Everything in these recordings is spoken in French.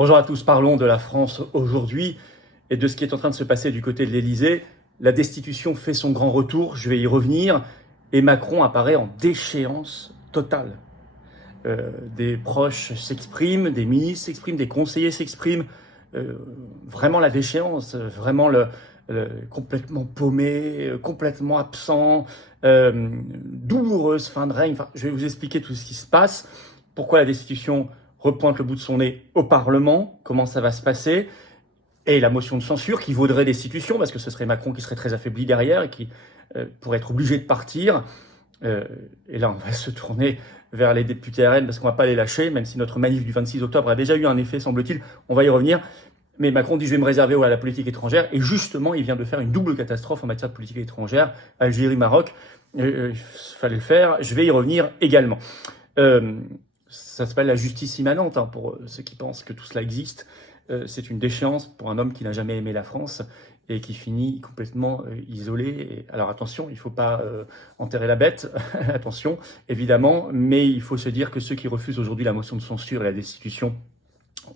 Bonjour à tous, parlons de la France aujourd'hui et de ce qui est en train de se passer du côté de l'Élysée. La destitution fait son grand retour, je vais y revenir, et Macron apparaît en déchéance totale. Des proches s'expriment, des ministres s'expriment, des conseillers s'expriment. Vraiment la déchéance, vraiment complètement paumé, complètement absent, douloureuse fin de règne. Enfin, je vais vous expliquer tout ce qui se passe, pourquoi la destitution repointe le bout de son nez au Parlement, comment ça va se passer, et la motion de censure qui vaudrait destitution, parce que ce serait Macron qui serait très affaibli derrière et qui pourrait être obligé de partir. Et là, on va se tourner vers les députés RN parce qu'on ne va pas les lâcher, même si notre manif du 26 octobre a déjà eu un effet, semble-t-il. On va y revenir. Mais Macron dit « je vais me réserver à la politique étrangère ». Et justement, il vient de faire une double catastrophe en matière de politique étrangère. Algérie, Maroc, il fallait le faire. Je vais y revenir également. Ça s'appelle la justice immanente, hein, pour ceux qui pensent que tout cela existe. C'est une déchéance pour un homme qui n'a jamais aimé la France et qui finit complètement isolé. Et, alors attention, il ne faut pas enterrer la bête, attention, évidemment, mais il faut se dire que ceux qui refusent aujourd'hui la motion de censure et la destitution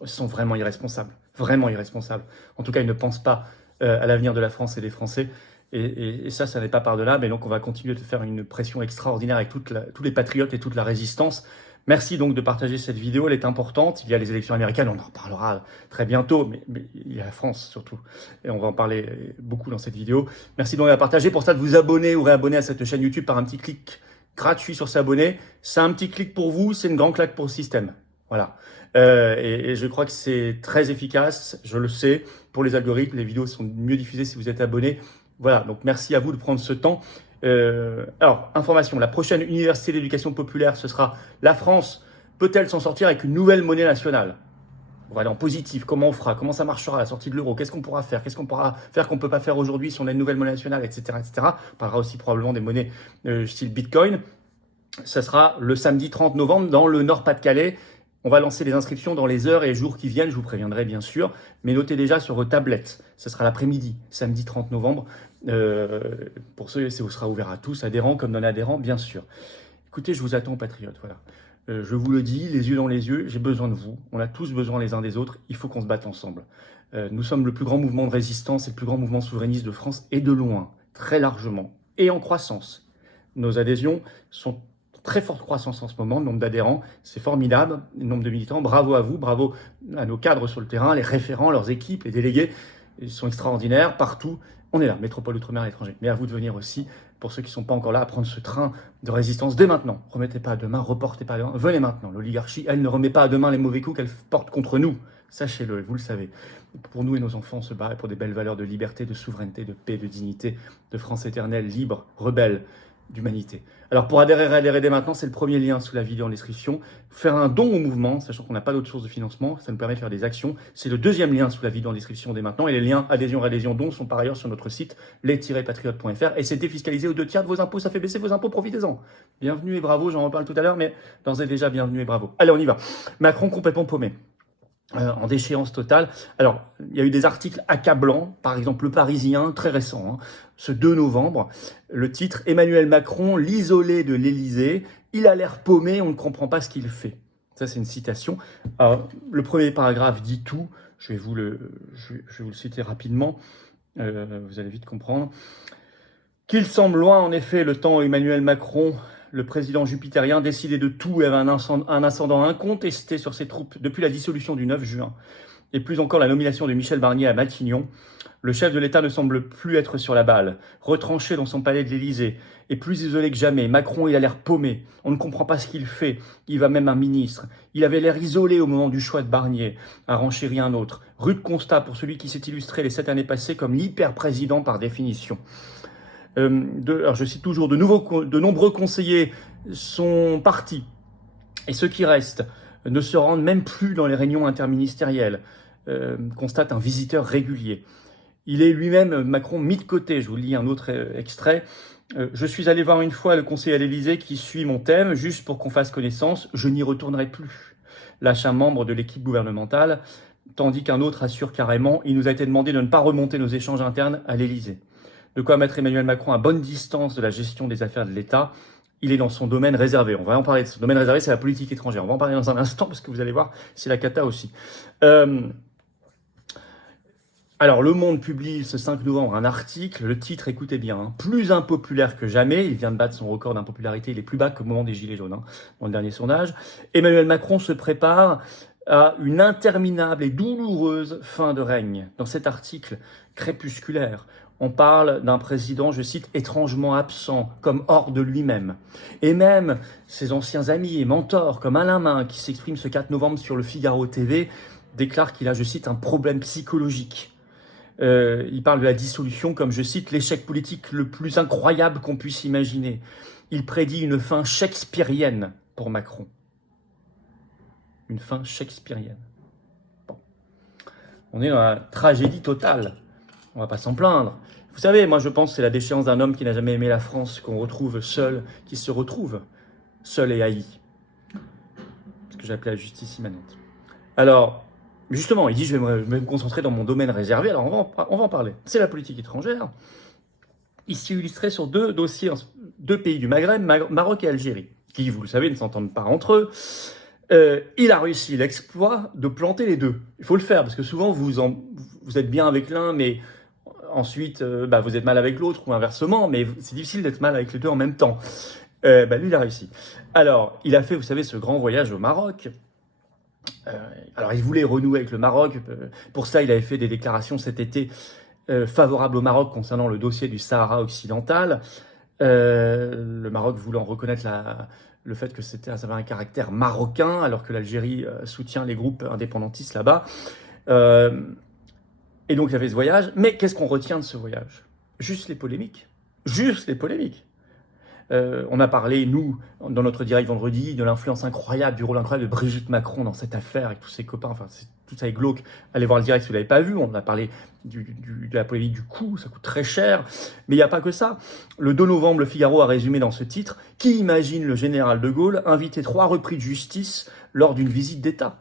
sont vraiment irresponsables, vraiment irresponsables. En tout cas, ils ne pensent pas à l'avenir de la France et des Français. Et ça n'est pas par-delà, mais donc on va continuer de faire une pression extraordinaire avec tous les patriotes et toute la résistance. Merci donc de partager cette vidéo, elle est importante. Il y a les élections américaines, on en reparlera très bientôt, mais il y a la France surtout. Et on va en parler beaucoup dans cette vidéo. Merci donc de la partager. Pour ça, de vous abonner ou réabonner à cette chaîne YouTube par un petit clic gratuit sur s'abonner. C'est un petit clic pour vous, c'est une grande claque pour le système. Voilà. Et je crois que c'est très efficace, je le sais. Pour les algorithmes, les vidéos sont mieux diffusées si vous êtes abonné. Voilà, donc merci à vous de prendre ce temps. Alors, information, la prochaine université d'éducation populaire, ce sera la France. Peut-elle s'en sortir avec une nouvelle monnaie nationale? On va aller en positif, comment on fera, comment ça marchera à la sortie de l'euro, qu'est-ce qu'on pourra faire qu'on ne peut pas faire aujourd'hui si on a une nouvelle monnaie nationale, etc. etc. On parlera aussi probablement des monnaies style Bitcoin. Ça sera le samedi 30 novembre dans le Nord-Pas-de-Calais. On va lancer les inscriptions dans les heures et jours qui viennent, je vous préviendrai bien sûr, mais notez déjà sur vos tablettes, ce sera l'après-midi, samedi 30 novembre, pour ceux, ça sera ouvert à tous, adhérents comme non-adhérents, bien sûr. Écoutez, je vous attends, patriotes, voilà. Je vous le dis, les yeux dans les yeux, j'ai besoin de vous, on a tous besoin les uns des autres, il faut qu'on se batte ensemble. Nous sommes le plus grand mouvement de résistance et le plus grand mouvement souverainiste de France, et de loin, très largement, et en croissance. Nos adhésions sont très forte croissance en ce moment, le nombre d'adhérents, c'est formidable, le nombre de militants, bravo à vous, bravo à nos cadres sur le terrain, les référents, leurs équipes, les délégués, ils sont extraordinaires, partout, on est là, métropole, outre-mer, à l'étranger, mais à vous de venir aussi, pour ceux qui ne sont pas encore là, à prendre ce train de résistance dès maintenant, remettez pas à demain, reportez pas à demain, venez maintenant, l'oligarchie, elle ne remet pas à demain les mauvais coups qu'elle porte contre nous, sachez-le, vous le savez. Pour nous et nos enfants, on se bat pour des belles valeurs de liberté, de souveraineté, de paix, de dignité, de France éternelle, libre, rebelle, d'humanité. Alors pour adhérer dès maintenant, c'est le premier lien sous la vidéo en description. Faire un don au mouvement, sachant qu'on n'a pas d'autre source de financement, ça nous permet de faire des actions. C'est le deuxième lien sous la vidéo en description dès maintenant. Et les liens adhésion, réadhésion, dons sont par ailleurs sur notre site les-patriotes.fr. Et c'est défiscalisé aux 2/3 de vos impôts, ça fait baisser vos impôts, profitez-en. Bienvenue et bravo, j'en reparle tout à l'heure, mais d'ores et déjà, bienvenue et bravo. Allez, on y va. Macron complètement paumé. En déchéance totale. Alors, il y a eu des articles accablants, par exemple Le Parisien, très récent, hein, ce 2 novembre, le titre « Emmanuel Macron, l'isolé de l'Élysée, il a l'air paumé, on ne comprend pas ce qu'il fait ». Ça, c'est une citation. Alors, le premier paragraphe dit tout, je vais vous le citer rapidement, vous allez vite comprendre. Qu'il semble loin, en effet, le temps où Emmanuel Macron, le président jupitérien, décidait de tout et avait un ascendant incontesté sur ses troupes depuis la dissolution du 9 juin. Et plus encore la nomination de Michel Barnier à Matignon, le chef de l'État ne semble plus être sur la balle, retranché dans son palais de l'Élysée, et plus isolé que jamais. Macron, il a l'air paumé, on ne comprend pas ce qu'il fait, il va même un ministre. Il avait l'air isolé au moment du choix de Barnier, a renchéri un autre. Rude constat pour celui qui s'est illustré les 7 années passées comme l'hyper-président par définition. Alors je cite toujours, de nombreux conseillers sont partis, et ceux qui restent ne se rendent même plus dans les réunions interministérielles, constate un visiteur régulier. Il est lui-même, Macron, mis de côté. Je vous lis un autre extrait. Je suis allé voir une fois le conseiller à l'Élysée qui suit mon thème, juste pour qu'on fasse connaissance, je n'y retournerai plus. Lâche un membre de l'équipe gouvernementale, tandis qu'un autre assure carrément, il nous a été demandé de ne pas remonter nos échanges internes à l'Élysée. De quoi mettre Emmanuel Macron à bonne distance de la gestion des affaires de l'État. il est dans son domaine réservé. On va en parler de son domaine réservé, c'est la politique étrangère. On va en parler dans un instant parce que vous allez voir, c'est la cata aussi. Alors, Le Monde publie ce 5 novembre un article, le titre, écoutez bien, hein, plus impopulaire que jamais, il vient de battre son record d'impopularité, il est plus bas qu'au moment des Gilets jaunes, hein, dans le dernier sondage. Emmanuel Macron se prépare à une interminable et douloureuse fin de règne. Dans cet article crépusculaire, on parle d'un président, je cite, étrangement absent, comme hors de lui-même. Et même ses anciens amis et mentors, comme Alain Min, qui s'exprime ce 4 novembre sur le Figaro TV, déclare qu'il a, je cite, un problème psychologique. Il parle de la dissolution comme, je cite, l'échec politique le plus incroyable qu'on puisse imaginer. Il prédit une fin shakespearienne pour Macron. Une fin shakespearienne. Bon. On est dans la tragédie totale. On va pas s'en plaindre. Vous savez, moi je pense que c'est la déchéance d'un homme qui n'a jamais aimé la France, qu'on retrouve seul, qui se retrouve seul et haï. Ce que j'appelais la justice immanente. Alors, justement, il dit je vais me concentrer dans mon domaine réservé, alors on va en parler. C'est la politique étrangère. Ici illustré sur deux dossiers, deux pays du Maghreb, Maroc et Algérie, qui, vous le savez, ne s'entendent pas entre eux. Il a réussi l'exploit de planter les deux. Il faut le faire, parce que souvent vous êtes bien avec l'un, mais ensuite vous êtes mal avec l'autre, ou inversement, mais c'est difficile d'être mal avec les deux en même temps. Lui, il a réussi. Alors, il a fait, vous savez, ce grand voyage au Maroc. Alors, il voulait renouer avec le Maroc. Pour ça, il avait fait des déclarations cet été favorables au Maroc concernant le dossier du Sahara occidental. Le Maroc voulant reconnaître le fait que ça avait un caractère marocain, alors que l'Algérie soutient les groupes indépendantistes là-bas. Et donc, il y avait ce voyage. Mais qu'est-ce qu'on retient de ce voyage? Juste les polémiques. Juste les polémiques. On a parlé, nous, dans notre direct vendredi, de l'influence incroyable, du rôle incroyable de Brigitte Macron dans cette affaire avec tous ses copains. Enfin, tout ça est glauque. Allez voir le direct si vous ne l'avez pas vu. On a parlé de la polémique du coût, ça coûte très cher. Mais il n'y a pas que ça. Le 2 novembre, le Figaro a résumé dans ce titre « Qui imagine le général de Gaulle invité 3 repris de justice lors d'une visite d'État ?»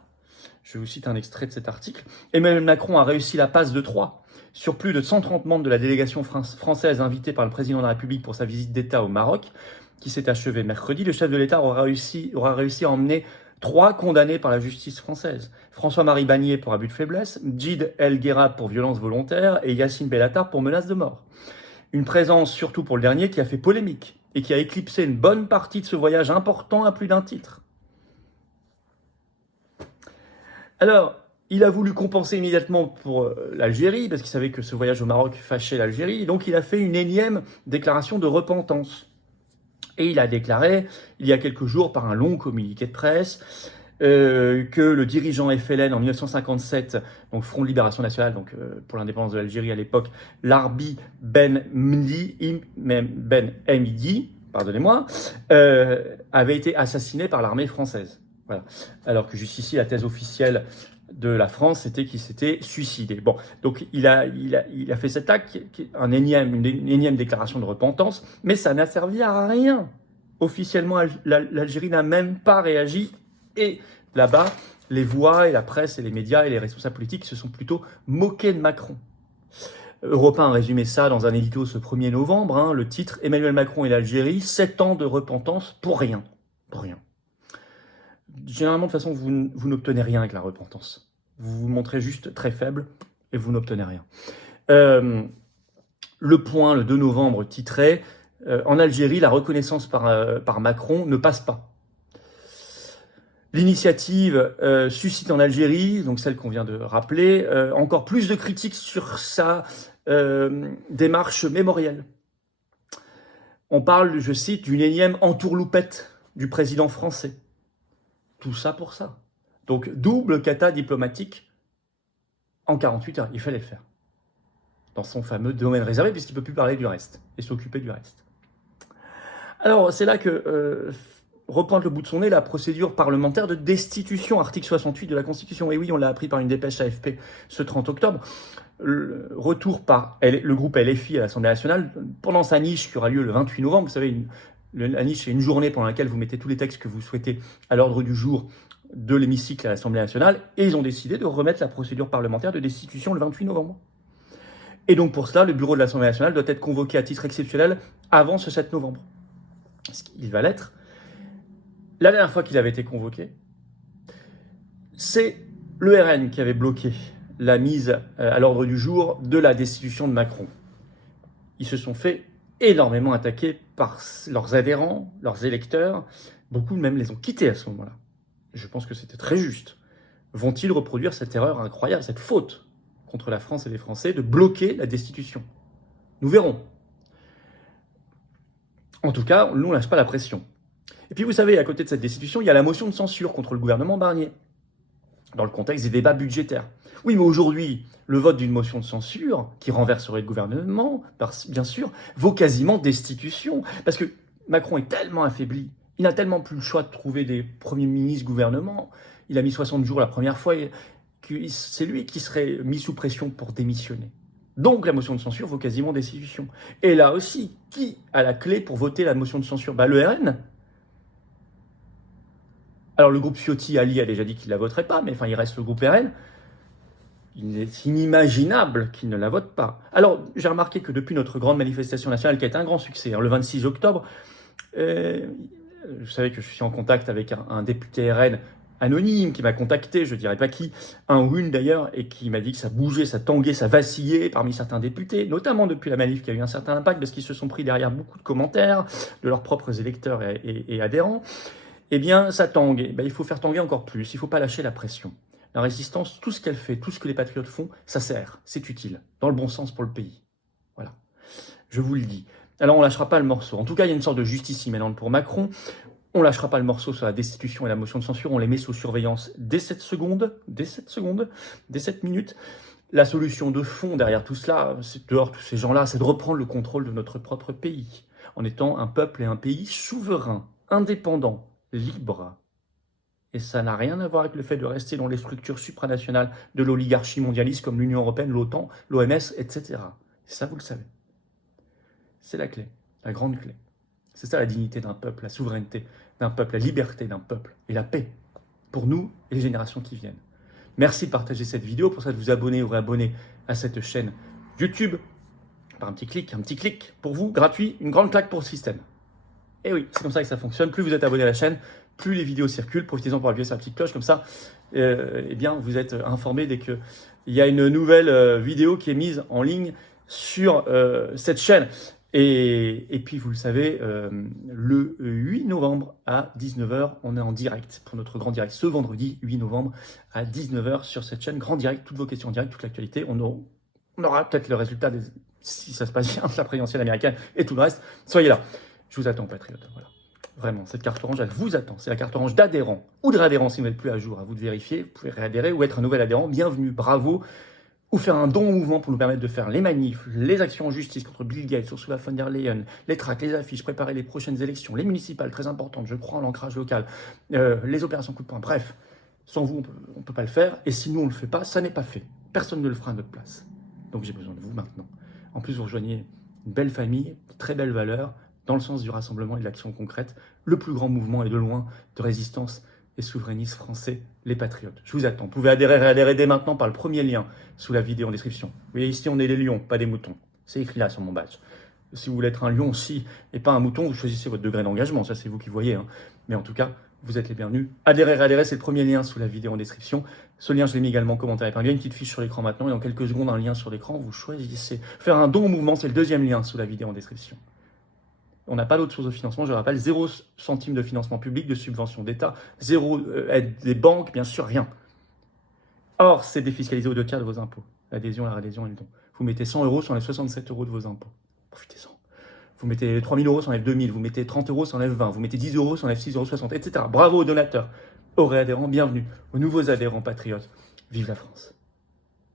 Je vous cite un extrait de cet article. Emmanuel Macron a réussi la passe de 3. Sur plus de 130 membres de la délégation française invitée par le président de la République pour sa visite d'État au Maroc, qui s'est achevée mercredi, le chef de l'État aura réussi à emmener 3 condamnés par la justice française. François-Marie Bagné pour abus de faiblesse, Djid El Guerab pour violence volontaire et Yassine Bellatar pour menace de mort. Une présence surtout pour le dernier qui a fait polémique et qui a éclipsé une bonne partie de ce voyage important à plus d'un titre. Alors, il a voulu compenser immédiatement pour l'Algérie, parce qu'il savait que ce voyage au Maroc fâchait l'Algérie, donc il a fait une énième déclaration de repentance. Et il a déclaré, il y a quelques jours, par un long communiqué de presse, que le dirigeant FLN en 1957, donc Front de Libération Nationale, donc pour l'indépendance de l'Algérie à l'époque, Larbi Ben Mdi, pardonnez-moi, avait été assassiné par l'armée française. Voilà. Alors que jusqu'ici, la thèse officielle de la France, c'était qu'il s'était suicidé. Bon, donc il a fait cet acte, une énième déclaration de repentance, mais ça n'a servi à rien. Officiellement, l'Algérie n'a même pas réagi. Et là-bas, les voix et la presse et les médias et les responsables politiques se sont plutôt moqués de Macron. Europe 1 a résumé ça dans un édito ce 1er novembre, le titre « Emmanuel Macron et l'Algérie, 7 ans de repentance pour rien ». Pour rien. Généralement, de toute façon, vous n'obtenez rien avec la repentance. Vous vous montrez juste très faible et vous n'obtenez rien. Le Point, le 2 novembre, titrait en Algérie, la reconnaissance par Macron ne passe pas. L'initiative suscite en Algérie, donc celle qu'on vient de rappeler, encore plus de critiques sur sa démarche mémorielle. On parle, je cite, d'une énième entourloupette du président français. Tout ça pour ça. Donc, double cata diplomatique en 48 heures. Il fallait le faire. Dans son fameux domaine réservé, puisqu'il ne peut plus parler du reste et s'occuper du reste. Alors, c'est là que repointe le bout de son nez la procédure parlementaire de destitution, article 68 de la Constitution. Et oui, on l'a appris par une dépêche AFP ce 30 octobre. Le retour par le groupe LFI à l'Assemblée nationale, pendant sa niche qui aura lieu le 28 novembre, vous savez, la niche, c'est une journée pendant laquelle vous mettez tous les textes que vous souhaitez à l'ordre du jour de l'hémicycle à l'Assemblée nationale, et ils ont décidé de remettre la procédure parlementaire de destitution le 28 novembre. Et donc pour cela, le bureau de l'Assemblée nationale doit être convoqué à titre exceptionnel avant ce 7 novembre. il va l'être. La dernière fois qu'il avait été convoqué, c'est le RN qui avait bloqué la mise à l'ordre du jour de la destitution de Macron. Ils se sont fait énormément attaquer par leurs adhérents, leurs électeurs. Beaucoup même les ont quittés à ce moment-là. Je pense que c'était très juste. Vont-ils reproduire cette erreur incroyable, cette faute contre la France et les Français de bloquer la destitution? Nous verrons. En tout cas, nous, on ne lâche pas la pression. Et puis vous savez, à côté de cette destitution, il y a la motion de censure contre le gouvernement Barnier, dans le contexte des débats budgétaires. Oui, mais aujourd'hui, le vote d'une motion de censure, qui renverserait le gouvernement, bien sûr, vaut quasiment destitution. Parce que Macron est tellement affaibli, il n'a tellement plus le choix de trouver des premiers ministres gouvernement. Il a mis 60 jours la première fois, c'est lui qui serait mis sous pression pour démissionner. Donc la motion de censure vaut quasiment destitution. Et là aussi, qui a la clé pour voter la motion de censure? Le RN. Alors le groupe Ciotti, Ali a déjà dit qu'il ne la voterait pas, mais enfin il reste le groupe RN. Il est inimaginable qu'il ne la vote pas. Alors j'ai remarqué que depuis notre grande manifestation nationale, qui a été un grand succès, le 26 octobre, vous savez que je suis en contact avec un député RN anonyme qui m'a contacté, je ne dirais pas qui, un ou une d'ailleurs, et qui m'a dit que ça bougeait, ça tanguait, ça vacillait parmi certains députés, notamment depuis la manif qui a eu un certain impact, parce qu'ils se sont pris derrière beaucoup de commentaires de leurs propres électeurs et adhérents. Eh bien, ça tangue. Il faut faire tanguer encore plus. Il ne faut pas lâcher la pression. La résistance, tout ce qu'elle fait, tout ce que les patriotes font, ça sert, c'est utile, dans le bon sens pour le pays. Voilà. Je vous le dis. Alors, on ne lâchera pas le morceau. En tout cas, il y a une sorte de justice immanente pour Macron. On ne lâchera pas le morceau sur la destitution et la motion de censure. On les met sous surveillance dès 7 secondes, dès 7 minutes. La solution de fond derrière tout cela, c'est dehors tous ces gens-là, c'est de reprendre le contrôle de notre propre pays, en étant un peuple et un pays souverain, indépendant, libre. Et ça n'a rien à voir avec le fait de rester dans les structures supranationales de l'oligarchie mondialiste comme l'Union européenne, l'OTAN, l'OMS, etc. Et ça, vous le savez. C'est la clé, la grande clé. C'est ça la dignité d'un peuple, la souveraineté d'un peuple, la liberté d'un peuple et la paix pour nous et les générations qui viennent. Merci de partager cette vidéo, pour ça de vous abonner ou réabonner à cette chaîne YouTube par un petit clic pour vous, gratuit, une grande claque pour le système. Et oui, c'est comme ça que ça fonctionne. Plus vous êtes abonné à la chaîne, plus les vidéos circulent. Profitez-en pour appuyer sur la petite cloche, comme ça, eh bien, vous êtes informé dès qu'il y a une nouvelle vidéo qui est mise en ligne sur cette chaîne. Et puis, vous le savez, le 8 novembre à 19h, on est en direct pour notre grand direct. Ce vendredi 8 novembre à 19h sur cette chaîne, grand direct, toutes vos questions en direct, toute l'actualité. On aura peut-être le résultat, si ça se passe bien, de la présidentielle américaine et tout le reste. Soyez là. Je vous attends, patriotes. Voilà. Vraiment, cette carte orange, elle vous attend. C'est la carte orange d'adhérent ou de réadhérent si vous n'êtes plus à jour. À vous de vérifier. Vous pouvez réadhérer ou être un nouvel adhérent. Bienvenue, bravo. Ou faire un don au mouvement pour nous permettre de faire les manifs, les actions en justice contre Bill Gates, Ursula von der Leyen, les tracts, les affiches, préparer les prochaines élections, les municipales, très importantes, je crois en l'ancrage local, les opérations coup de poing. Bref, sans vous, on ne peut pas le faire. Et si nous, on ne le fait pas, ça n'est pas fait. Personne ne le fera à notre place. Donc j'ai besoin de vous maintenant. En plus, vous rejoignez une belle famille, de très belles valeurs, dans le sens du rassemblement et de l'action concrète, le plus grand mouvement et de loin de résistance et souverainistes français, les patriotes. Je vous attends. Vous pouvez réadhérer dès maintenant par le premier lien sous la vidéo en description. Vous voyez ici, on est des lions, pas des moutons. C'est écrit là sur mon badge. Si vous voulez être un lion aussi et pas un mouton, vous choisissez votre degré d'engagement. Ça, c'est vous qui voyez. Hein. Mais en tout cas, vous êtes les bienvenus. Réadhérer, c'est le premier lien sous la vidéo en description. Ce lien, je l'ai mis également en commentaire épinglé. Une petite fiche sur l'écran maintenant. Et dans quelques secondes, un lien sur l'écran. Vous choisissez. Faire un don au mouvement, c'est le deuxième lien sous la vidéo en description. On n'a pas d'autre source de financement, je le rappelle, 0 centime de financement public, de subvention d'État, 0 aide des banques, bien sûr, rien. Or, c'est défiscalisé aux 2 tiers de vos impôts. L'adhésion, la réadhésion et le don. Vous mettez 100 €, ça enlève 67 € de vos impôts. Profitez-en. Vous mettez 3 000 €, ça enlève 2 000. Vous mettez 30 €, ça enlève 20. Vous mettez 10 €, ça enlève 6,60 €, etc. Bravo aux donateurs, aux réadhérents, bienvenue, aux nouveaux adhérents patriotes. Vive la France.